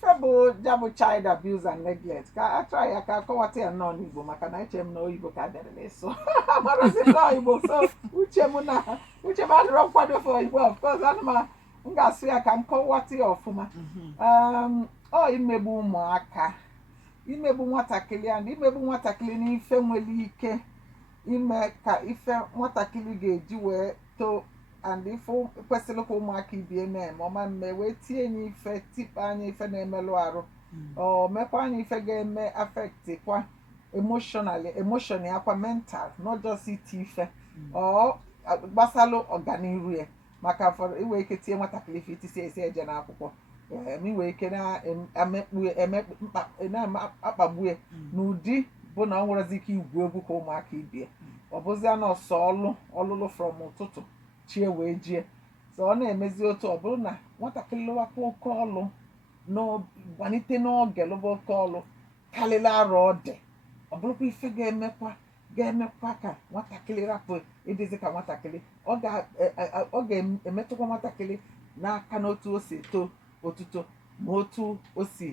ifebu jabu child abuse and neglect ka atry ya ka kọwata ya nọ n'Igbo maka na eche m na oyibo ka derele so amarazi nọ Igbo so uche m adịrọ nkwado for Igbo of course ana m ga-asụ ya ka m kọwata ya ọfụma ọ imegbu ụmụaka imegbu nwatakịrị and imegbu nwatakịrị n'ife nwere ike ime ka ife nwatakịrị ga-eji wee too and ife kwesịrị ka ụmụaka ibie na-eme ọma mme wee tie anya ife tipa anya ife na-emelụ arụ ọ mekwa anya ife ga-eme affect kwa emotion ya kwa mental not just iti ife ọ gbasalụ ọganiru ya maka iwe ike tie nwatakịrị ife itisi esi eje n'akwụkwọ iwe ike na-akpagbu ya n'ụdị bụ na ọ nwere ike igwu egwu ka ụmụaka ibie ọ bụzia na ọsọ ọlụlụ from ụtụtụ chie wee jie so ọ na-emezi otu ọ bụrụ na nwatakịrị lụwakwa oke ọlụ gbanite n'oge lụba oke ọlụ karịrị arọ ọ dị ọ bụrụkwa ife ga-emekwa ka nwatakịrị rapụ ịdịzi ka nwatakịrị ọ ga-emetụkwa nwatakịrị n'aka n'otu o si eto otuto ma otu o si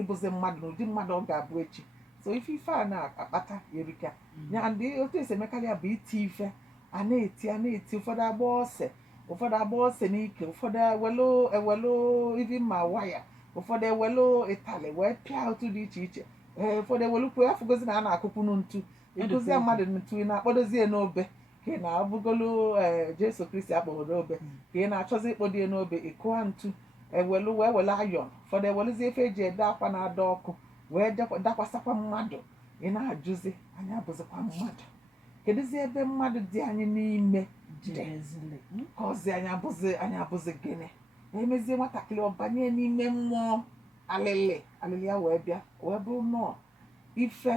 ịbụzi mmadụ na ụdị mmadụ ọ ga-abụ echi so ife a na-akpata erika ya ndị otu esi emekarị ya bụ iti ife a na-eti ụfọdụ agba ose n'ike ụfọdụ ewelu ivi ma waya ụfọdụ ewelu ịtalị wee pịa otu dị iche iche ụfọdụ ewelukwu afụgozi na a na-akụpụ ntu ịkụzie mmadụ ntu ị na-akpọdozie n'obe ka ị na-abụgolu Jesu Kristi akpọrọ n'obe ka ị na-achọzi ịkpọdo ya n'obe ịkụwa ntu wee wele ayọn ụfọdụ eweluzie efe eji ede akwa na-ada ọkụ wee dakwasakwa mmadụ ị na-ajụzi anyị abụzikwa mmadụ kedụzi ebe mmadụ dị anyị n'ime ka ọzi anyị abụzi gịnị emezie nwatakịrị ọbanye n'ime mmụọ alịlị ya wee bịa wee bụrụ nnọọ ife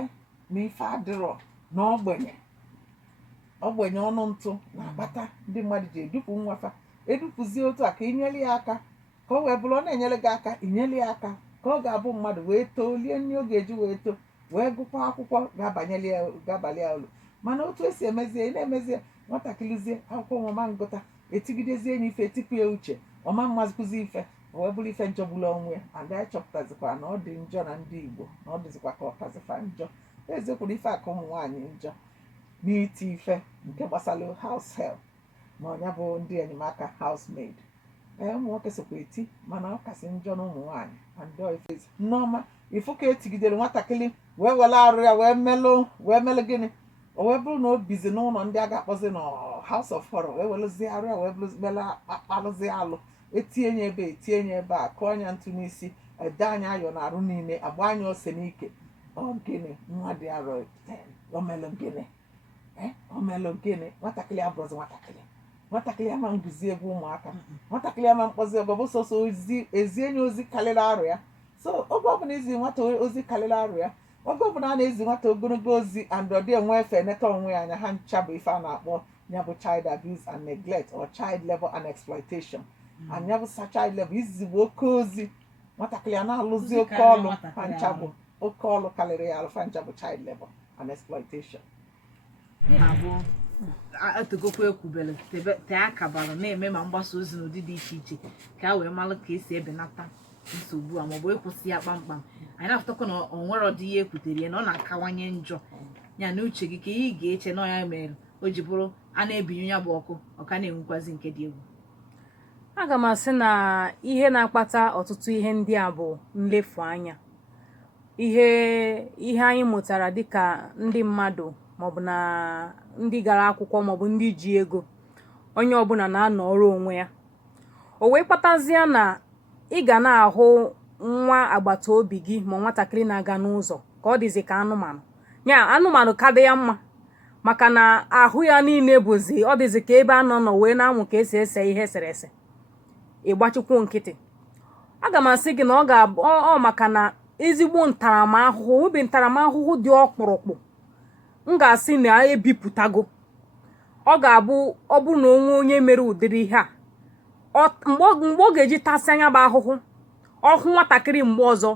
na ife adịrọ na ogbenye ọnụ ntụ na-akpata ndị mmadụ ji edupụ nwafa edupụzie otu a ka inyere ya aka ka o wee bụrụ ọ na-enyere gị aka inyere ya aka ka ọ ga-abụ mmadụ wee too lie nri ọ ga-eji wee too wee gụkwa akwụkwọ ga-abalị ya ụlọ mana otu esi emezie na-emezie nwatakịrịzie akwụkwọ ọma ngụta etigidezie enyi ife etipu ya uche ọma mmazikụzi ife wee bụrụ ife njọgbula onwe ya ada chọpụtazikwa na ọ dị njọ na ndị Igbo na ọ dịzikwa ka ọkazifa njọ eziokwu na ife aka ụmụ nwaanyị njọ n'iti ife nke gbasara house help ma ọnya bụ ndị enyemaka housemaid ụmụ nwoke sokwa eti mana ọ kasị njọ na ụmụ nwaanyị andịfezi nneọma ifu ka etigidere nwatakịrị wee were arụ ya wee melụ gịnị o wee bụrụ na o bizi n'ụlọ ndị a ga-akpọzi na House of Horror wee welụzie arụ ya wee mele akpalụzi alụ etinye ya ebe a kụọ anya ntụ n'isi ede anya ayọ na arụ niile agba anya ose n'ike gịnị nwa dị arọ omelụ gịnị nwatakịrị abụrụzi nwatakịrị ama nguzi egwu ụmụaka nwatakịrị ama mkpọzi ego bụ sọsọ ezi enye ozi karịrị arụ ya so oge ọbụla izi nwata ozi karịrị arụ ya oge ọbụla a na-ezi nwata ogologo ozi and ọ dị enwe efe eneta onwe ya anya ha ncha bụ ife a na-akpọ ya bụ child abuse and neglect or child labor and exploitation and ya bụ child labor izigbo oke ozi nwatakịrị a na-alụzi oke ọlụ ha ncha bụ oke ọlụ karịrị ya alụfa ncha bụ child labor and exploitation atụgokwa ekwubere tee akabara na-eme ma mgbasa ozi n'ụdị dị iche iche ka a wee malụ ka esi ebenata nsogbu a maọbụ ịkwụsị ya kpamkpam anyị na-afụtakwa na o nwere ọdị ihe ekwutere ya na ọ na-akawanye njọ ya na uche gị ka ihe ị ga-eche na ya mere o ji bụrụ a na-ebinye ya bụ ọkụ ọka na-enwekwazi nke dị egwu. Aga m asị na ihe na-akpata ọtụtụ ihe ndị a bụ nlefu anya ihe anyị mụtara dịka ndị mmadụ maọbụ na ndị gara akwụkwọ maọbụ ndị ji ego onye ọbụla na-anọ ọrụ onwe ya o wee kpatazie na ị ga na-ahụ nwa agbata obi gị ma nwatakịrị na-aga n'ụzọ ka ọ dịzi ka anụmanụ ya anụmanụ ka dị ya mma maka na ahụ ya niile bụzi ọ dịzi ka ebe anọ nọ wee na-amụ ka esi ese ihe eserese ịgbachikwu nkịtị. Aga m asị gị na ọ ga-abụ maka na ezigbo ntaramahụhụ ubi ntaramahụhụ dị ọkpụrụkpụ m ga-asị na ebipụtago ọ ga-abụ ọ bụrụ na onye mere ụdịrị ihe a mgbe ọ ga-eji tasị anya bụ ahụhụ ọhụ nwatakịrị mgbe ọzọ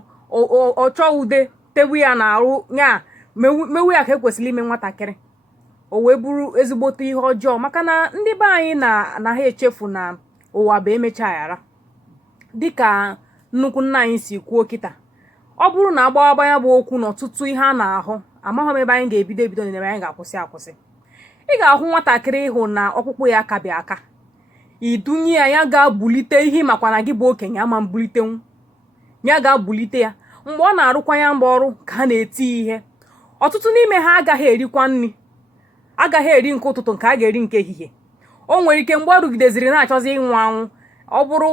ọ chọọ ude tewu ya na-arụ ya mewu ya ka ekwesịrị ime nwatakịrị o wee bụrụ ezigbote ihe ọjọọ maka na ndị be anyị na ha echefu na ụwa bụ emecha ghara dịka nnukwu nna anyị si kwuo kịta ọ bụrụ na agbawa ya bụ okwu n'ọtụtụ ihe a na-ahụ amaghị m ebe anyị ga-ebido na ebe anyị ga-akwụsị ị ga-ahụ nwatakịrị ịhụ na ọkpụkpụ ya akabi aka idunye ya ga-abulite ihe makwa na gị bụ okenye ama mbulitenwu ya ga-abulite ya mgbe ọ na-arụkwa ya mgbe ọrụ ka a na-eti ihe ọtụtụ n'ime ha agaghị erikwa nri agaghị eri nke ụtụtụ nke a ga-eri nke ehihie o nwere ike mgbe ọ rụgideziri na-achọzi ịnwụ anwụ ọ bụrụ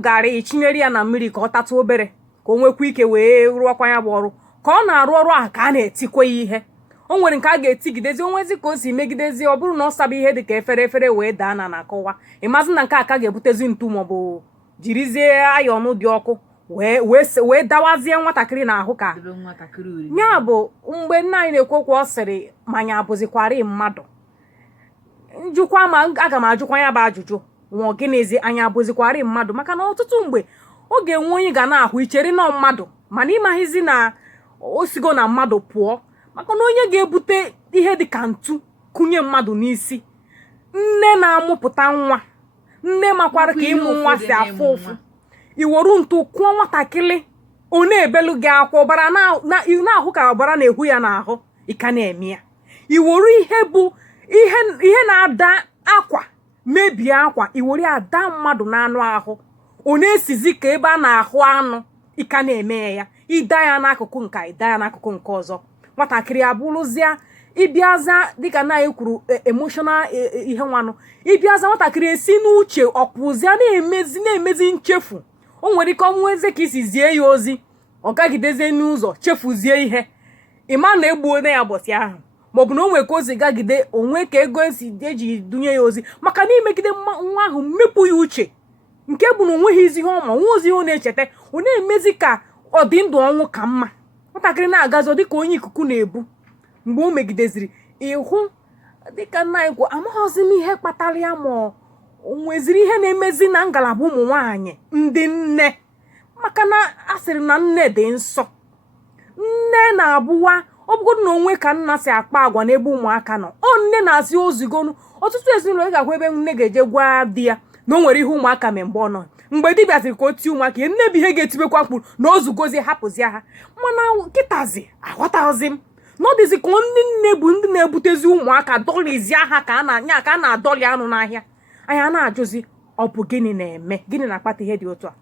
garị chinyere ya na mmiri ka ọ tatụ obere ka o nwekwa ike wee rụọkwa ya bụ ọrụ ka ọ na-arụ ọrụ ahụ ka a na-etikwa ya ihe o nwere nke a ga-etigidezi onwezi ka o si megidezi ọ bụrụ na ọ saba ihe dị ka efere wee daa na akọwa ịmazị na nke a ka ga-ebutezi ntu maọbụ jirizie ayọnụ dị ọkụ wee dawazie nwatakịrị n'ahụ ka ya bụ mgbe nna anyị na-ekwu okwu ọ sịrị manya abụzikwara mmadụ njụkwa ma aga m ajụkwa ya bụ ajụjụ nwụọ gịnịzi anya abụzikwara mmadụ maka na ọtụtụ mgbe ọ ga-enwe onye ga na-ahụ ichere nọ mmadụ mana ịmaghịzi na o sigo na mmadụ pụọ maka na onye ga-ebute ihe dị ka ntu kụnye mmadụ n'isi nne na-amụpụta nwa nne makwara ka ịmụ nwa si afụ ụfụ iweru ntu kụọ nwatakịrị ọ na-ebelu gị akwa ọbara na-ahụ ka ọbara na-ehu ya n'ahụ ịka na-eme ya iweru ihe bụ ihe na-ada akwa mebie akwa iwere ada mmadụ n'anụ ahụ ọ na-esizi ka ebe a na-ahụ anụ ịka na-eme ya ịda ya n'akụkụ nka ịda ya n'akụkụ nke ọzọ nwatakịrị abụrụzie ịbịaza dịka na ekwuru emotional ihe nwanụ ịbịaza nwatakịrị esi n'uche ọpụzia na-emezi nchefu o nwere ike ọnwụ eze ka isi zie ya ozi ọ gagidezie n'ụzọ chefuzie ihe ịma na egbuo na ya bọsị ahụ maọbụ na o nwere ka o si gagide onwe ka ego eji dunye ya ozi maka na imegide nwa ahụ mmepụ ya uche nke bụ na onweghị izi ihe ọma onwe ozi ihe ọ na-echeta ọ na-emezi ka ọ dị ndụ ọnwụ ka mma nwatakịrị na-agazi dịka onye ikuku na-ebu mgbe o megideziri ịhụ dịka nna anyị kwuo amaghịzi m ihe kpatara ya ma o nweziri ihe na-emezi na ngalaba ụmụ nwaanyị ndị nne maka na a sịrị na nne dị nsọ nne na-abụwa ọ bụgodu na onwe ka nna si akpa agwa n'ebe ụmụaka nọ ọ nne na-asị ozigonu ọtụtụ ezinụlọ ị ga-ahụ ebe nne ga-eje gwa di ya na o nwere ihe ụmụaka mee mgbe ọ nọ mgbe dibịa sịrị ka o tie ụmụaka ihe nne bụ ihe ga-etibekwa mkpụrụ na ozugozie hapụzie ha mana kịtazi aghọtazi m na ọ dịzi ka ndị nne bụ ndị na-ebutezi ụmụaka dọlizie ha ka a na-adọli anụ n'ahịa anyị na-ajụzi ọ bụ gịnị na-eme gịnị na-akpata ihe dị otu a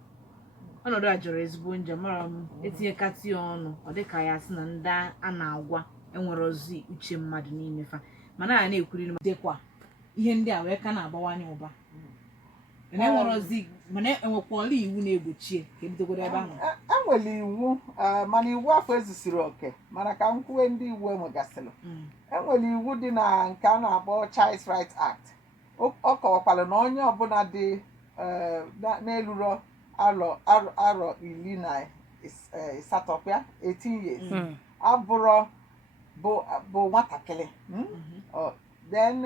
ọnọdụ a jọrọ ezigbo njọ mara m etinyekatị ya ọnụ ọ dịka ya sị na ndị a na-agwa enwere ozi uche mmadụ n'ime fa mana ya na-ekwuriri ma dịkwa ihe ndị a wee ka na-agbawanye ụba enwere ozi mana enwekwala iwu na-egbochie ka ebidogoro ebe ahụ enwere iwu mana iwu afọ ezusiri oke mana ka m kwuwe ndị iwu enwegasịrị enwere iwu dị na nke a na-akpọ Child Rights Act ọ kọwakwara na onye ọbụla dị n'eluro arọ 18 18 years abụrụ bụ nwatakịrị then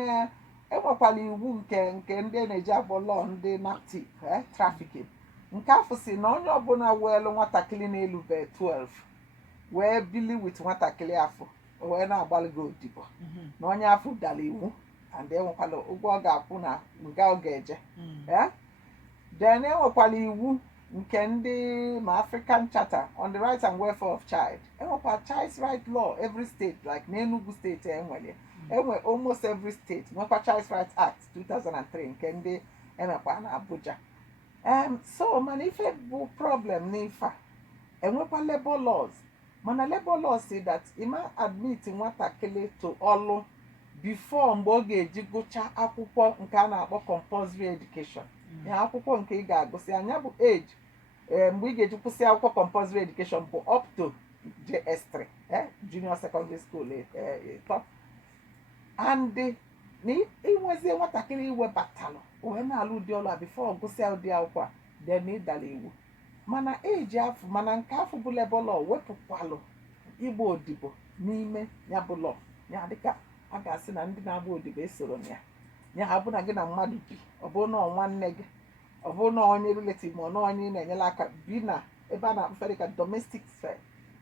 enwekwala iwu nke ndị na-eji abụ lọọ ndị naptic trafficking nke afọ si na onye ọbụla weelu nwatakịrị na-elube 12 wee bili wit nwatakịrị afọ wee na-agbalịgo odibo na onye afọ dara iwu and enwekwala ụgwọ ọ ga-akwụ na nga ọ ga-eje then enwekwala iwu nke ndị ma African Charter on the Rights and Welfare of Child enwekwa Child's Right Law every state like n'Enugu steeti enwe almost every state nwekwa Child's Rights Act 2003 nke ndị emekwa na Abuja so mana ife bụ problem n'ife a enwekwa labor laws mana labor laws say that ima admit nwatakịrị to ọlụ before mgbe ọ ga-eji gụcha akwụkwọ nke a na-akpọ compulsory education ya akwụkwọ nke ị ga-agụsị anya bụ age mgbe ị ga-eji kwụsị akwụkwọ compulsory education bụ up to JS3 junior secondary school and na inwezie nwatakịrị iwebatalụ wee na-alụ ụdị ọlụ a before gụsịa ụdị akwụkwọ a then ịdala iwu mana eji afọ mana nke afọ bụ labor law wepụkwalụ ịgba odibo n'ime ya bụ law ya dịka a ga-asị na ndị na-agba odibo esoro na ya abụ na gị na mmadụ bi ọ bụrụ na nwanne gị ọ bụrụ na onye relative ma ọ na onye na-enyere aka bi na ebe a na-akpụfe dịka domestic sphere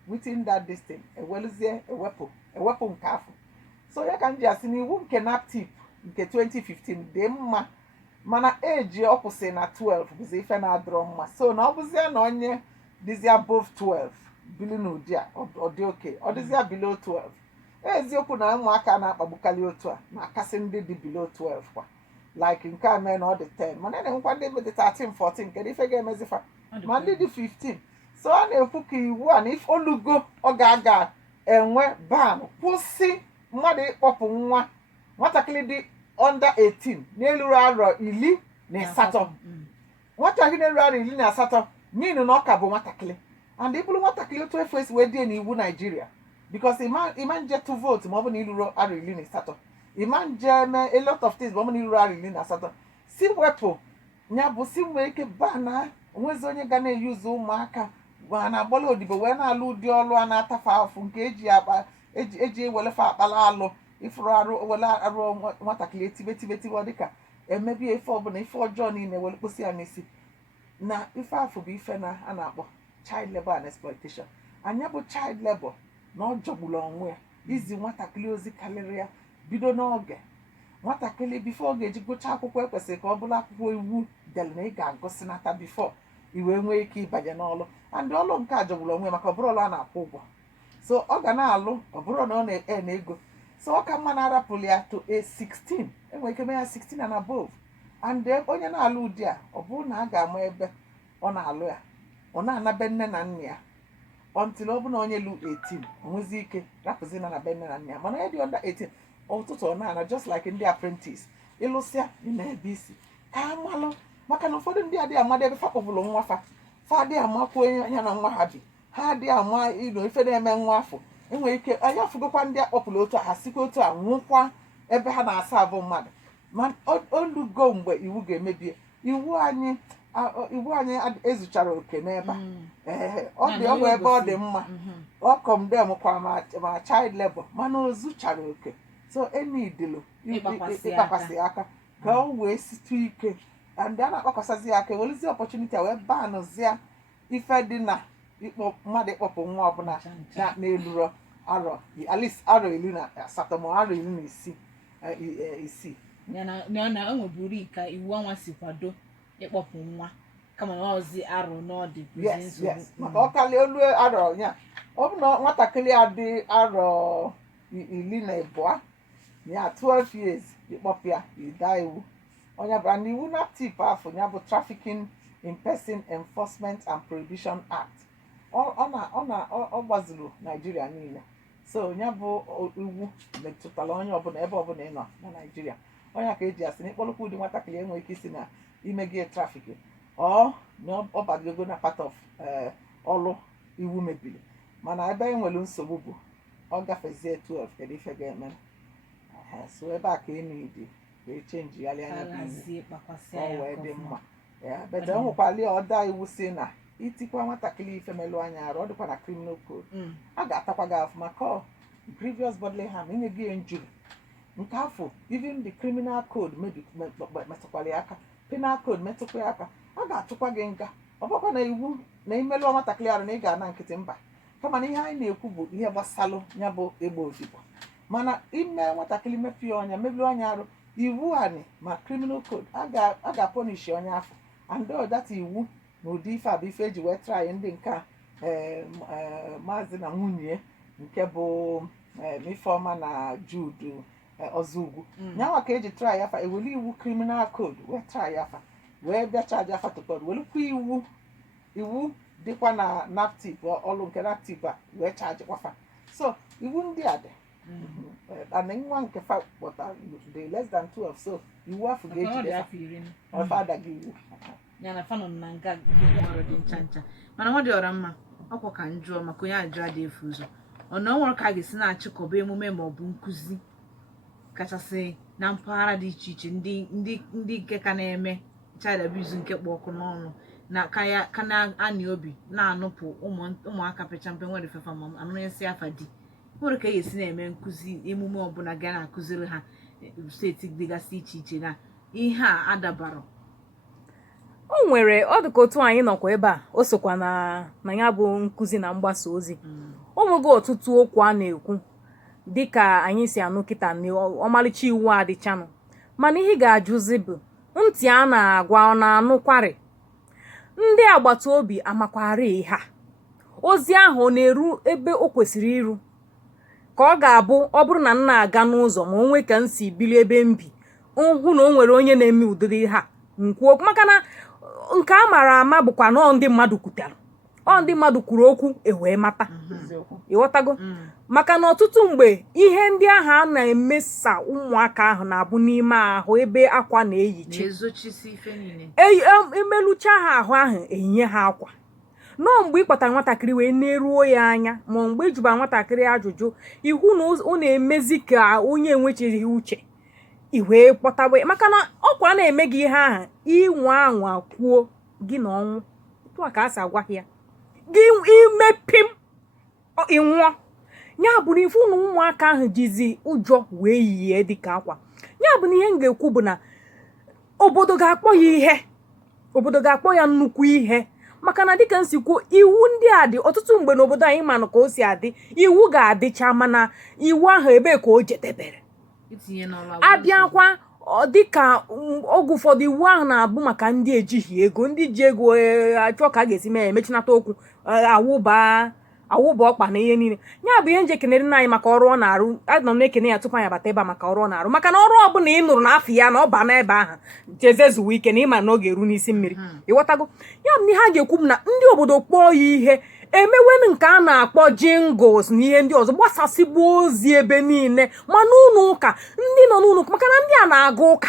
within that distance eweluzie ewepụ nke afọ so ya ka m ji asị na iwu nke NAPTIP nke 2015 dị mma mana eji ọ kwụsị na 12 bụzi ife na-adịrọ mma. So na ọ bụzie na onye dịzi above 12 bili n'ụdị a ọ dị oke, ọ dịzịa below 12, eziokwu na ụmụaka na-akpagbukarị otu a na-akasị ndị dị below 12 kwa, like nke a mee na ọ dị 10, mana na-enwekwa ndị dị 13 14, kedu ife ga-emezifa ma ndị dị 15. So a na-ekwu ka iwu a na ife olugo ọ ga-aga enwe ban kwụsị mmadụ ịkpọpụ nwatakịrị dị under 18 n'eluru arọ 18. Nwatakịrị n'eluru arọ 18 mean na ọ ka bụ nwatakịrị, and ịbụrụ nwatakịrị otu efu esi wee dị n'iwu Naijiria, because ịma nje to vote ma ọ bụ na iluru arọ 18, ịma nje mee a lot of things ma ọ bụ na iluru arọ 18. Si wepụ ya bụ si nwee ike bana onwezi onye ga na-eyuzu ụmụaka ma na-agbala odibo wee na-alụ ụdị ọlụ a na-atafe afụ nke eji ewelefe akpala alụ ifuru arụ wele arụ nwatakịrị etibetibe dịka emebie ife ọbụla ife ọjọọ niile wele kposi ya n'isi. Na ife afọ bụ ife na a na-akpọ child labor and exploitation. Anya bụ child labor na ọ jọgburu onwe ya izi nwatakịrị ozi karịrị ya bido n'oge nwatakịrị bifo ọ ga-eji gụchaa akwụkwọ ekwesịrị ka ọ bụrụ akwụkwọ iwu dere na ị ga-agụsịnata bifo iwe nwee ike ịbanye n'ọlụ, and ọlụ nke a jọgburu onwe maka ọbụrụ ọlụ a na-akwụ ụgwọ. So ọ ga na-alụ ọbụrụ na ọ na-ene ego, so ọ ka mma na-arapụrụ ya to a 16, enwere ike mee ya 16 and above. And onye na-alụ ụdị a ọ bụrụ na a ga-ama ebe ọ na-alụ ya ọ na-anabe nne na nna ya until ọ bụ na onye lụ 18 onwezi ike rapụzi na be nne na nna ya. Mana onye dị under 18 ụtụtụ ọ na-ana just like ndị apprentice ịlụsịa na-ebe isi ka amalụ, maka na ụfọdụ ndị adịghị amadị ebe fakpọbụrụ nwa fa adịghị amakwu onye ya na nwa ha bi, ha adịghị ama ife na-eme nwa afọ. Enwere ike anyị afụgokwa ndị akpọpụrụ otu a ha sikwa otu a nwụkwa ebe ha na-asa abụ mmadụ. Ma olugo mgbe iwu ga-emebie iwu anyị ezuchara oke n'ebe ọ dị ọgwụ ebe ọ dị mma ọ kọmdem kwa ma child labor, mana o zuchara oke. So enidilo ịkpakwasị aka ka o wee situ ike, and a na-akpakwasịzi aka welezi opportunity wee banụzia ife dị na mmadụ ịkpọpụ nwa ọbụla na-eluro arọ at least arọ 18 ma arọ 16. na enweburu ka iwu ọnwa si kwado ịkpọpụ nwa kama na ọzi arụ n'ọdị. Yes, maka ọ kalie olu arọ ya ọ bụ na nwatakịrị adị arọ 12 ya 12 years ịkpọpụ ya ịda iwu onye bụ na iwu NAPTIP afọ ya bụ Trafficking in Person Enforcement and Prohibition Act. Ọ gbazuru Naijiria niile. So ya bụ iwu metụtara onye ọbụla ebe ọbụla ị nọ na Naijiria. Onye ka eji asị na ịkpọrọkwa ụdị nwatakịrị enwere ike isi na imegi trafficking ọ bagogo na part of ọlụ iwu mebiri, mana ebe enwere nsogbu bụ ọ gafezie 12 kedu ife ga-eme. So ebe a ka ị na-edi wee chenji ya anya ọ wee dị mma. Bete ọ nwekwara ọda iwu si na itikwa nwatakịrị ife melụ anya arụ ọ dịkwa na criminal code, a ga-atakwa gị afụ maka grievous bodily harm, inye gị injury. Nke afọ even the criminal code metụkwara ya aka, penal code metụkwa ya aka, a ga-atụkwa gị nga. Ọ bụkwa na iwu na imelụ nwatakịrị arụ na ị ga-ana nkịtị mba, kama na ihe anyị na-ekwu bụ ihe gbasalụ ya bụ egbe odibo. Mana ime nwatakịrị mepie ọnya mebiri ọnya arụ, iwu anyị ma criminal code a ga-apọnishi onye afọ, and that iwu na ụdị ife a bụ ife eji wee try ndị nke maazị na nwunye nke bụ Ifeọma na Jude Ọzọugwu nyanwa ka eji try afa eweli iwu criminal code wee try afa wee bịa charge afa tụtọrọ welukwa iwu dịkwa na NAPTIP ọlụ nke NAPTIP a wee charge kwafa. So iwu ndị a dị and nwa nke fa kpọta dị less than 12, so iwu afọ ga-eji ọfa adaghị iwu yana fanọ na nga dị ncha mana ọ dị ọra mma ọkwa ka njụọ maka onye ajụ adị efu ụzọ ọ na ọ nwere ka a ga-esi na-achịkọba emume ma ọ bụ nkụzi kachasị na mpaghara dị iche iche ndị nke ka na-eme child abuse nke kpọ ọkụ n'ọnụ na ka na-anị obi na-anụpụ ụmụaka pecha mpe nwere fefa ma anụnyesị afa di nwere ka ga-esi na-eme nkụzi emume ọbụla ga na-akụziri ha steeti dịgasị iche iche na ihe a adabara. O nwere ọ dịka otu anyị nọkwa ebe a o sokwa na ya bụ nkụzi na mgbasa ozi ụmụgo ọtụtụ okwu a na-ekwu dịka anyị si anụ kịta na ọmalịcha iwu adịchanụ, mana ihe ga-ajụzi bụ ntị a na-agwa ọ na-anụkwarị, ndị agbata obi amakwarị ha, ozi ahụ ọ na-eru ebe o kwesịrị iru, ka ọ ga-abụ ọ bụrụ na m na-aga n'ụzọ ma onwe ka m si bili ebe m bi hụ na o nwere onye na-eme ụdịrị ha nkwuo okwu, maka na nke a mara ama bụkwa na ndị mmadụ kwutere, ndị mmadụ kwuru okwu ewee mata, ịghọtago. Maka na ọtụtụ mgbe ihe ndị ahụ a na-emesa ụmụaka ahụ na-abụ n'ime ahụ ebe akwa na-eyichi, emelucha ha ahụ eyinye ha akwa. Nọọ mgbe ị kpatara nwatakịrị wee na-eruo ya anya, ma mgbe ijụbara nwatakịrị ajụjụ ihu na ọ na-emezi ka onye enwechighị uche, iwee kpọtawe, maka na ọkwa na-eme gị ihe ahụ inwe anwa kwuo gị na ọnwụ, otu a ka a si agwa ya gị imepim ịnwụọ. Ya bụ na ifu na ụmụaka ahụ jizi ụjọ wee yie dịka akwa. Ya bụ na ihe m ga-ekwu bụ na obodo ga-akpọ ya ihe, obodo ga-akpọ ya nnukwu ihe, maka na dịka nsi kwuo, iwu ndị a dị ọtụtụ mgbe n'obodo anyị manụ ka o si adị, iwu ga-adịcha, mana iwu ahụ ebee ka o jedebere. Abịakwa dịka oge ụfọdụ iwu ahụ na-abụ maka ndị ejighị ego, ndị ji ego achọ ka a ga-esi mee emechinata okwu awụba ọkpa na ihe niile. Ya bụ ihe nje kenere nna anyị maka ọrụ ọ na-arụ, anọ m na-ekene ya tupu anyị abata ebe a maka ọrụ ọ na-arụ, maka na ọrụ ọbụla ị nụrụ n'afọ ya na ọ ba n'ebe ahụ jeze zuwa ike na ịma na ọ ga-eru n'isi mmiri, ịghọtago. Ya bụ na ihe a ga-ekwu m na ndị obodo kpọọ ya ihe, emewenụ nke a na-akpọ jingles na ihe ndị ọzọ, gbasasịgbuo ozi ebe niile, ma n'ụlọ ụka ndị nọ n'ụlọ ụka, maka na ndị a na-aga ụka,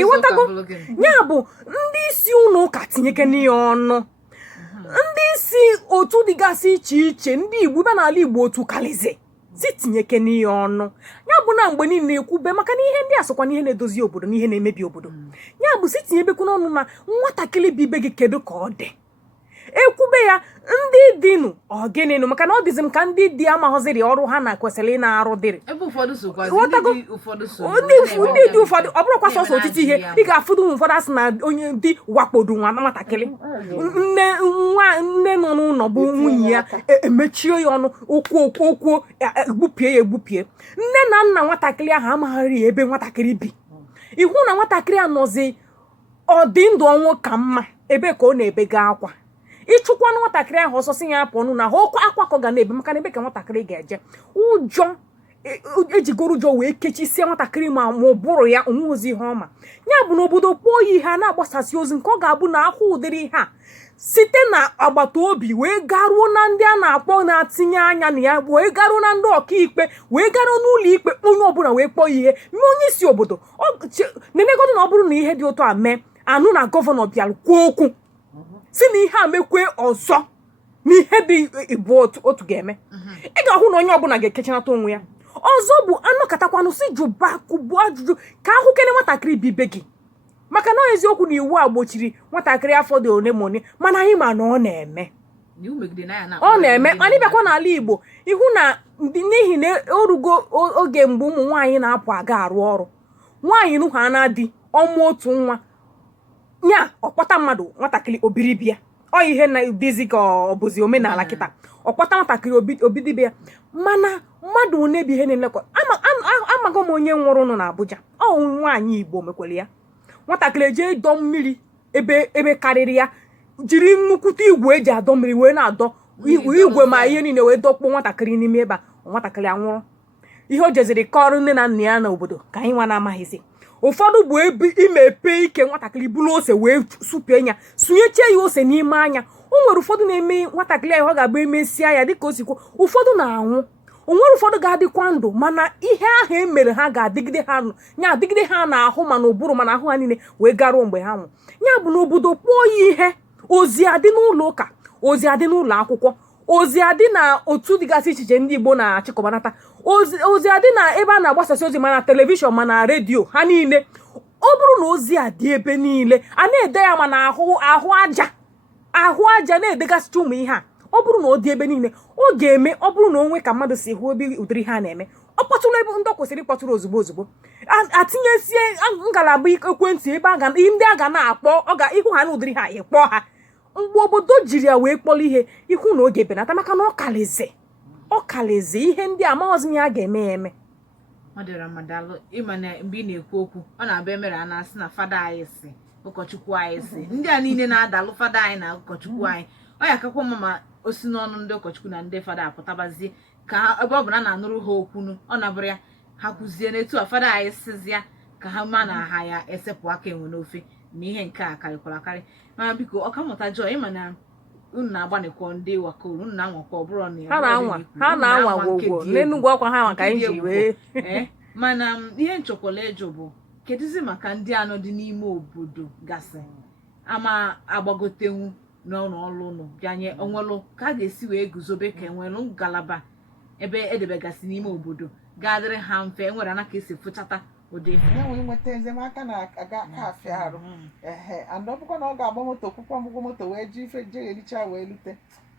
ịghọtago. Ya bụ ndị isi ụlọ ụka tinyekene ya ọnụ, ndị isi otu dịgasị iche iche, ndị Igbo ebe n'ala Igbo otu kalize si tinyekene ya ọnụ. Ya bụ na mgbe niile ekwube, maka na ihe ndị a sokwa na ihe na-edozi obodo na ihe na-emebi obodo. Ya bụ si tinyebekwu n'ọnụ na nwatakịrị bi ibe gị kedu ka ọ dị, ekwube ya ndị dịnụ ọgịnịnụ, maka na ọ dịzi m ka ndị dị amaghọziri ọrụ ha na kwesịrị ị na-arụ dịrị. Ndị dị ụfọdụ ọ bụrụkwa sọsọ otiti ihe, ị ga-afụdụ ụfọdụ asị na onye dị wakpodu nwatakịrị, nne nọ n'ụlọ bụ nwunye ya emechie ya ọnụ, okwu egbupie ya egbupie. Nne na nna nwatakịrị ahụ amaghịrị ebe nwatakịrị bi, ihu na nwatakịrị a nọzi ọdị ndụ ọnwụ ka mma, ebe ka ọ na-ebega akwa. Ịchụkwa nwatakịrị ahụ ọsọsị ya apụ ọnụ na ha akwakọ ga na-ebe, maka na ebe ka nwatakịrị ga-eje. Ụjọ ejigoro ụjọ wee kechisie nwatakịrị ma ụbụrụ ya onwe ozi ihe ọma. Ya bụ na obodo kpọọ ya ihe a na-agbasasị ozi nke ọ ga-abụ na ahụ ụdịrị ihe a site na agbata obi wee garuo na ndị a na-akpọ na-atinye anya na ya, wee garuo na ndị ọkaikpe, wee garuo n'ụlọ ikpe, onye ọbụla wee kpọọ ya ihe. Mee onye isi obodo nenegodo na ọ bụrụ na ihe dị otu a mee, anụ na gọvanọ bịara kwuo okwu si na ihe a mekwe ọzọ na ihe dị ịbụ otu ga-eme, ị ga-ahụ na onye ọbụla ga-ekechanata onwe ya. Ọzọ bụ anọkatakwanụ si jụba kụbu ajụjụ ka ahụ kene nwatakịrị bibe gị, maka na eziokwu na iwu a gbochiri nwatakịrị afọ dị one ma one, mana anyị ma na ọ na-eme, mana ịbịakwa n'ala Igbo ihu na n'ihi na orugo oge mgbe ụmụ nwaanyị na-apụ aga arụ ọrụ, nwaanyị nụ ha na-adị ọmụ otu nwa nya ọkpọta mmadụ nwatakịrị obiribịa, ọ ihe na-edizi ka ọ bụzi omenala kịta, ọkpọta nwatakịrị obidibịa. Mana mmadụ na-ebi ihe na-elekọ amaghị m onye nwụrụ nọ n'Abuja, ọ nwaanyị Igbo mekwere ya. Nwatakịrị eje dọ mmiri ebe karịrị ya, jiri nnukwute igwe eji adọ mmiri wee na-adọ igwe ma ihe niile wee dọkpụ nwatakịrị n'ime ebe a, nwatakịrị anwụrụ. Ihe o jeziri kọrọ nne na nna ya n'obodo ka anyị nwa na-amaghịzi. Ụfọdụ bụ imepe ike nwatakịrị buru ose wee supie ya, sunyechie ya ose n'ime anya. O nwere ụfọdụ na-eme nwatakịrị ahụ ọ ga-agba emesịa ya dịka o si kwuo, ụfọdụ na-anwụ, o nwere ụfọdụ ga-adịkwa ndụ, mana ihe ahụ emere ha ga-adịgide ha adịgide ha n'ahụ ma n'ụbụrụ ma n'ahụ ha niile wee garuo mgbe ha nwụ. Ya bụ na obodo kpọọ ya ihe, ozi adị n'ụlọ ụka, ozi adị n'ụlọ akwụkwọ, ozi adị na otu dịgasị iche iche ndị Igbo na-achịkọbanata, ozi adị na ebe a na-agbasasị ozi ma na telivishọn ma na redio ha niile. Ọ bụrụ na ozi a dị ebe niile a na-ede ya ma na ahụ aja na-edegasịcha ụmụ ihe a, ọ bụrụ na ọ dị ebe niile ọ ga-eme, ọ bụrụ na onwe ka mmadụ si hụ ebe ụdịrị ha na-eme, ọ kpọtụrụ ebe ndị kwesịrị ịkpọtụrụ ozugbo atinyesie ngalaba ekwentị ebe ndị a ga na-akpọ ịhụ ha na ụdịrị ha ịkpọ ha. Mgbe obodo jiri ya wee kpọrọ ihe ihu na oge benata, maka na ọ kalizi ihe ndị amaghọzi m ya ga-eme ya eme. ọ dịrị mmadụ ịma na mgbe ị na-ekwu okwu ọ na-abịa mere a na-asị na fada anyị si ụkọchukwu anyị si ndị a niile na-adalụ fada anyị na ụkọchukwu anyị ọ ya akakwa mma ma o si n'ọnụ ndị ụkọchukwu na ndị fada apụtabazie ka ebe ọ bụ na na-anụrụ ha okwunu ọ na-abụrụ ya ha kwuzie n'etu a fada anyị sizia ka ha ma na ha ya esepụ aka enwe n'ofe na ihe nke a karịkwara akarị mana biko ọkammụta Joy ịma na unu na-agbanịkwa ndị wakoro unu na-anwakwa ọ bụrụ na ha na-anwa gwogwo n'Enugwu ọkwa ha maka anyị ji wee mana ihe nchọkwala ịjụ bụ kedụzi maka ndị anọ dị n'ime obodo gasị ama agbagotenwu n'ọrụ ọrụ ụnụ bịanye onwelụ ka a ga-esi wee guzobe ka enwelụ ngalaba ebe edebegasị n'ime obodo ga-adịrị ha mfe enwere ana ka esi fụchata ụdị enwe inweta enyemaka na-aga aka afịa arụ and ọ bụkwa na ọ ga-agba moto kwụkwọ mgbụgbọ moto wee ji ife je ericha wee lute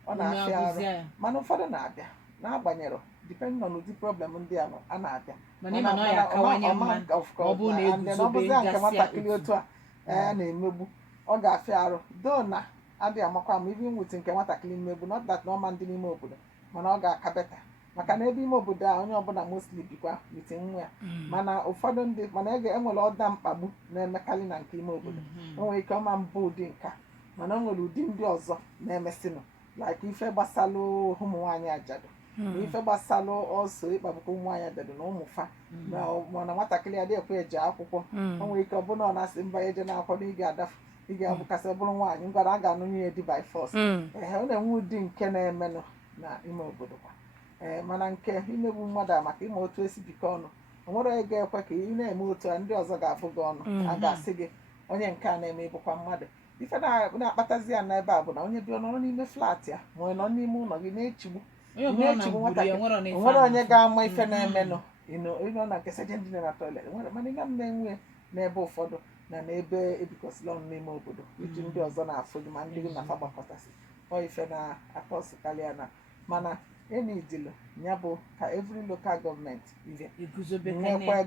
ọ na-afịa arụ mana ụfọdụ na-abịa n'agbanyeghị depending on ụdị problem ndị a na-abịa ọbụzi nke nwatakịrị otu a na-emegbu ọ ga-afịa arụ do na adịghị amakwa ma ibe nwute nke nwatakịrị mmegbu not that na ọma ndị n'ime obodo mana ọ ga-aka beta maka na ebe ime obodo a onye ọbụla mostly bikwa wite nwa ya mana ụfọdụ ndị mana enwere ọda mkpagbu na-emekarị na nke ime obodo enwere ike ọma mbụ ụdị nka mana o nwere ụdị ndị ọzọ na-emesinụ like ife gbasalụ ụmụ nwaanyị ajadu na ife gbasalụ ọsọ ịkpagbukwa ụmụ nwaanyị ajadu na ụmụfa mana nwatakịrị ya dịkwa eje akwụkwọ o nwere ike ọbụna ọ na-asị mba eje na-akwado ị ga-abụkasị bụrụ nwaanyị ngwara a ga-anụnye ya dị by force ọ na-enwe ụdị nke na-emenụ na ime obodo kwa mana nke imegbu mmadụ a maka ime otu esi bikọ ọnụ o nwere onye ga-ekwe ka ị na-eme otu a ndị ọzọ ga-afụ gị ọnụ a ga-asị gị onye nke a na-eme ịbụkwa mmadụ ife na-akpatazi ya n'ebe a bụ na onye bi ọnọrọ n'ime flat ya ma ọ nọ n'ime ụlọ gị na-echigbu nwatakịrị nwere onye ga-ama ife na-emenụ ịnọ na nke sekendị na toilet mana ihe m na-enwe n'ebe ụfọdụ na n'ebe ebikọsịla ọnụ n'ime obodo iji ndị ọzọ na-afụ gị ma ndị gị na-afa gbakọtasị ọ ife na-akọsịkarịa na mana enidilo ya bụ ka every local government nwekwa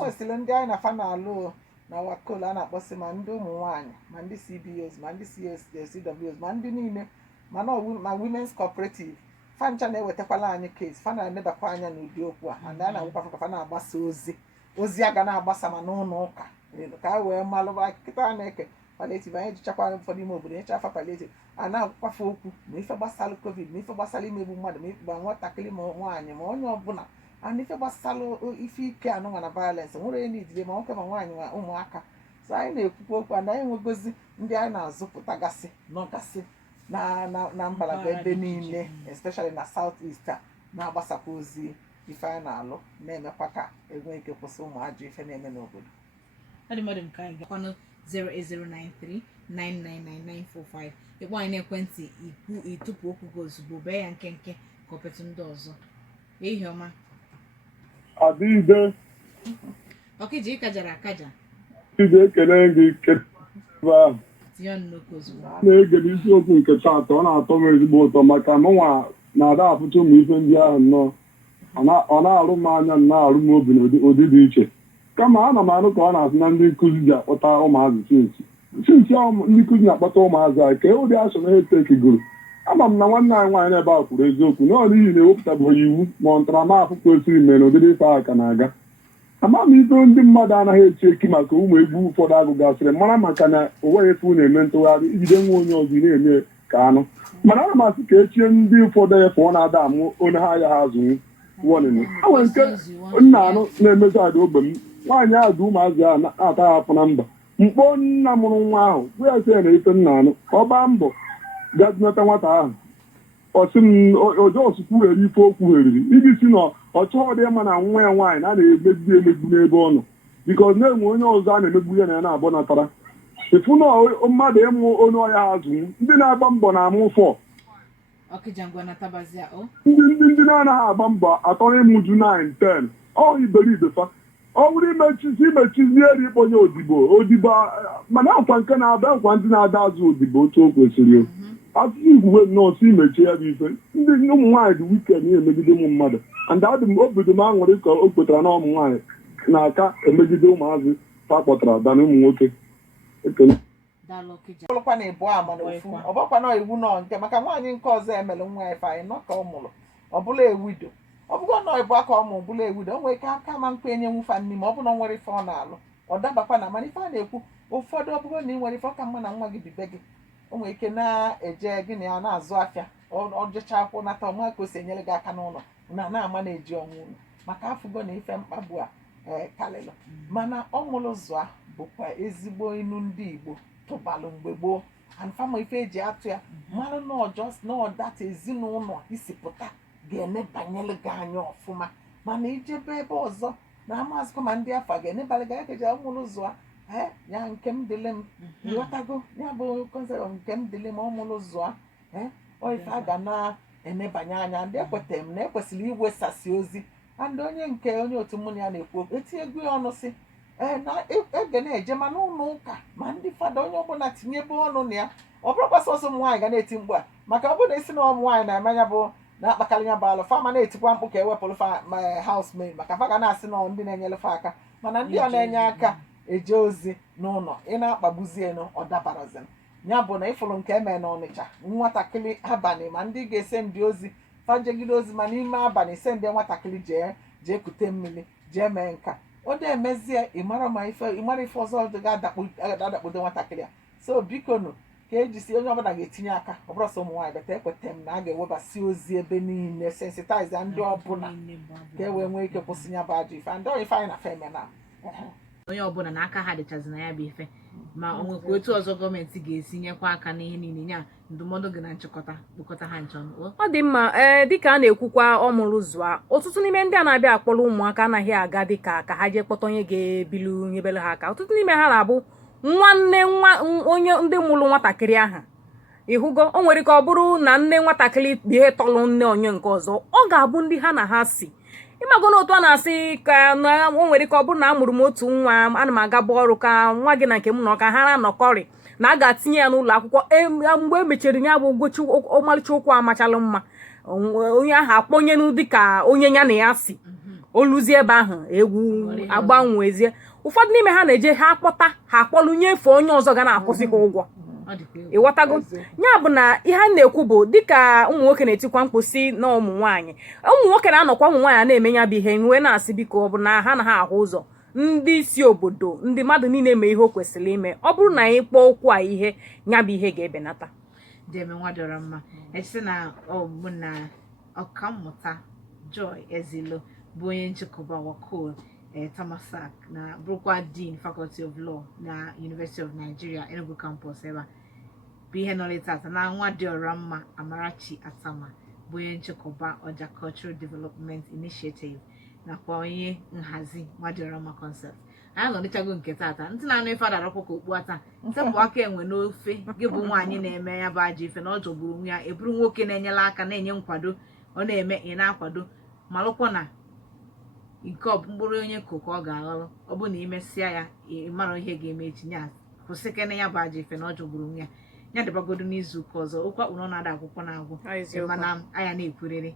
nwesịrị ndị anyị na-afa na-alụ na wakol a na-akpọsị ma ndị ụmụ nwaanyị ma ndị CBOs ma ndị CWOs ma ndị niile ma women's cooperative fancha na-ewetakwala anyị case fa na-enebakwa anya n'ụdị okwu a and a na-agwakwa ka fa na-agbasa ozi a ga na-agbasa ma n'ụlọ ụka ka a wee malụba kịta a na-eke palliative anyị jichakwa ụfọdụ ime obodo nyecha afa palliative a na-akwafe okwu ma ife gbasara covid ma ife gbasara imegbu mmadụ ma ikpugba nwatakịrị ma nwaanyị ma onye ọbụla and ife gbasara ife ike anụnwa na violence nwere onye n'ijide ma nwoke ma nwaanyị ma ụmụaka so anyị na-ekwukwa okwu na anyị nwegozi ndị anyị na-azụpụtagasị nọgasị na mgbalaga ebe niile especially na South East a na-agbasakwa ozi ife anyị na-alụ na-emekwa ka enwe ike kwụsị ụmụ ajọ ife na-eme n'obodo 08093999945 ịkpọ anyị n'ekwentị ịtụpụ okwu gị ozugbo bee ya nkenke ka ọ petụ ndị ọzọ ehihie ọma Adịde ọkịja ịkajara akaja ide ekele gị ebe ahụ tinye ọnụ n'okwu ozugbo na-egere isiokwu nke taata ọ na-atọ m ezigbo ụtọ maka mụnwa na-ada apụta ụmụ ife ndị ahụ nnọọ ọ na-arụ m anya na-arụ m obi n'ụdị dị iche kama ana m arụ ka ọ na-asị na ndị nkụzi ji akpọta ụmụazị sinsi ndị nkụzi na-akpọta ụmụazị anyị ka ụdị asọ na etekigoro ama m na nwanne anyị nwaanyị ebe a kwuru eziokwu na ọ n'ihi na ewepụtabeghị iwu ma ọ ntaramahụhụ kwesịrị mere ụdịrị ife ahụ ka na-aga ama m ife ndị mmadụ anaghị echi eki maka ụmụ egwu ụfọdụ agụgasịrị mara maka na o nweghị efu na-eme ntụgharị ijide nwa onye ọzọ na-eme ka anụ mana ana m asị ka echie ndị ụfọdụ efe ọ na-ada amụ onye ha ya ha azụnwu wọnịnụ a nwere nke nna anụ na-emezi ada ogbe m nwaanyị ahụ dị ụmụazị ahụ na-ata ha afụ na mba mkpọ nna mụrụ nwa ahụ bụ ya sị ya na ife nna anụ ka ọ gbaa mbọ gaa dinata nwata ahụ ọsị m ọjọọ kwughere ife o kwugheriri iji si na ọ chọọ dị mma na nwa ya nwaanyị na a na-emegbu emegbu n'ebe ọ nọ bikọz na-enwe onye ọzọ a na-emegbu ya na ya na-abụ natara efu na mmadụ ịmụ onye ọya ha azụ ndị na-agba mbọ na-amụ fọ ndị na-anaghị agba mbọ atọrọ ịmụju 9 10 ọ iberibe fa ọ bụrụ imechizi eri ịkpọnye odibo mana akwa nke na-abịa akwa ndị na-ada azụ odibo otu o kwesịrị asụsụ igwuwe nnọọ si imechie ya bụ ife ndị ụmụ nwaanyị dị wikend na-emegide ụmụ mmadụ and obodo m aṅụrị ka o kwetara na ụmụ nwaanyị na-aka emegide ụmụazị fa kpọtara dana ụmụ nwoke ọbụrụkwa na ịbụ ama na ofu ọbụkwa na iwu nọ nke maka nwaanyị nke ọzọ emere nwa ife anyị nọ ka ọ mụrụ ọ bụla ewido ọ bụgo na ịbụ aka ọmụ bụla ewude o nwere ike aka ma nkwa enye nwufa nri ma ọ bụ na ọ nwere ife ọ na-alụ ọ dabakwa na mana ife a na-ekwu ụfọdụ ọ bụgo na ị nwere ife ọ ka mma na nwa gị bibe gị o nwere ike na-eje gị na ya na-azụ afịa ọ jechaa akwụ nata ọma ka o si enyere gị aka n'ụlọ na-ama na-eji ọnwụ unu maka afụgo na ife mkpagbu a kalịlụ mana ọmụlụ zụa bụkwa ezigbo inu ndị Igbo tụbalụ mgbe gboo anfama ife eji atụ ya mmanụ na ọdata ezinụlọ isi pụta ga-enebanyere gị anya ọfụma mana ijebe ebe ọzọ na amazịkwa ma ndị afọ ga-enebalị gị aka ji ọmụlụ zụa ya nke m dịle m ịghọtago ya bụ kọnsepт nke m dịle m ọmụlụ zụa ọ ife a ga na-enebanye anya ndị ekwetara m na ekwesịrị iwesasị ozi and onye otu mụ na ya na-ekwu okwu etinye ego ya ọnụ si na ege na-eje ma n'ụlọ ụka ma ndị fada onye ọbụla tinye ebe ọnụ na ya ọ bụrụkwa sọsọ ụmụ nwaanyị ga na-eti mkpu a maka ọ bụrụ na isi na ụmụ nwaanyị na-eme ya bụ na-akpakarị ya bụ alụ fama na-etikwa mkpu ka ewepụrụ housemaid maka fa ga na-asị na ndị na-enyere fa aka mana ndị ọ na-enye aka eje ozi n'ụlọ ị na-akpagbuzienụ ọ dabarazin ya bụ na ịfụrụ nke eme na Ọnịcha nwatakịrị abalị ma ndị ga-ese ndị ozi fajegide ozi ma n'ime abalị ise ndị nwatakịrị jee kute mmiri jee mee nka ọ na-emezie ịmara ife ọzọ ga-adakpudo nwatakịrị a so bikonu ka ejisi onye ọbụla ga-etinye aka ọ bụrụ sọ ụmụ nwaanyị beta ekweta m na a ga-ewebasi ozi ebe niile sensitaiz ndị ọbụla ka e wee nwee ike kwụsị ya bụ ajọ ife ndị ife anyị na-afe eme na onye ọbụla na aka ha dịchazi na ya bụ ife ma o nwekwa otu ọzọ gọọmenti ga-esi nyekwa aka n'ihe niile ya ndụmọdụ gị na nchịkọta kpokọta ha nchọ ọ dị mma dịka a na-ekwukwa ọmụrụ zụa ọtụtụ n'ime ndị a na-abịa akpọrọ ụmụaka anaghị aga dịka ka ha jee kpọta onye ga-ebilu nyebere ha aka ọtụtụ n'ime ha na-abụ nwanne onye ndị mụrụ nwatakịrị ahụ ịhụgo o nwere ike ọ bụrụ na nne nwatakịrị bie tọrọ nne onye nke ọzọ ọ ga-abụ ndị ha na ha si ịmago na otu a na-asị ka na o nwere ike ọ bụrụ na amụrụ m otu nwa ana m aga bụ ọrụ ka nwa gị na nke m nọ ka ha na-anọkọrị na a ga-atinye ya n'ụlọ akwụkwọ mgbe e mechara ya bụ gochi ọmalịcha ụkwụ amachalụ mma onye ahụ akpọnyenụ dịka onye ya na ya si oluzie ebe ahụ egwu agbanwezie ụfọdụ n'ime ha na-eje ha akpọta ha akpọlụ nyefe onye ọzọ ga na-akwụsị ha ụgwọ ịghọtago ya bụ na ihe a na-ekwu bụ dịka ụmụ nwoke na-etikwa mkposi na ụmụ nwaanyị na-anọkwa ụmụ nwaanyị na-eme ya bụ ihe wee na-asị biko ọ bụ na ha na ha ahụ ụzọ ndị isi obodo ndị mmadụ niile eme ihe o kwesịrị ime ọ bụrụ na anyị kpọọ okwu a ihe ya bụ ihe ga-ebenata Deme Nwadora mma esi na ọ bụ na ọkammụta Joy Ezilo bụ onye nchịkọba Wako Tamasak na bụrụkwa Dean Faculty of Law na University of Nigeria Enugu campus ebe a bụ ihe nọrịta ata na Nwadora mma Amarachi Atama bụ onye nchịkọba Ọja Cultural Development Initiative nakwa onye nhazi Nwadora mma concept anyị nọrịchago nke tata ntị na-anụ ife adarọkwa ka okpu ata ntepụ aka enwe n'ofe gị bụ nwaanyị na-eme ya bụ ajọ ife na ọ jọgburu nwa ya eburu nwoke na-enyela aka na-enye nkwado ọ na-eme ị na-akwado malụkwa na nke mkpụrụ onye koko ọ ga-aghọrọ ọ bụ na imesịa ya ịmara ihe ga-eme echi ya kwụsịkene ya bụ ajọ ife na ọ jọgburu nwa ya dịbagodo n'izu ụka ọzọ okwu akpụrụ na-ada akwụkwọ na-agwụ mana anya na-ekwerere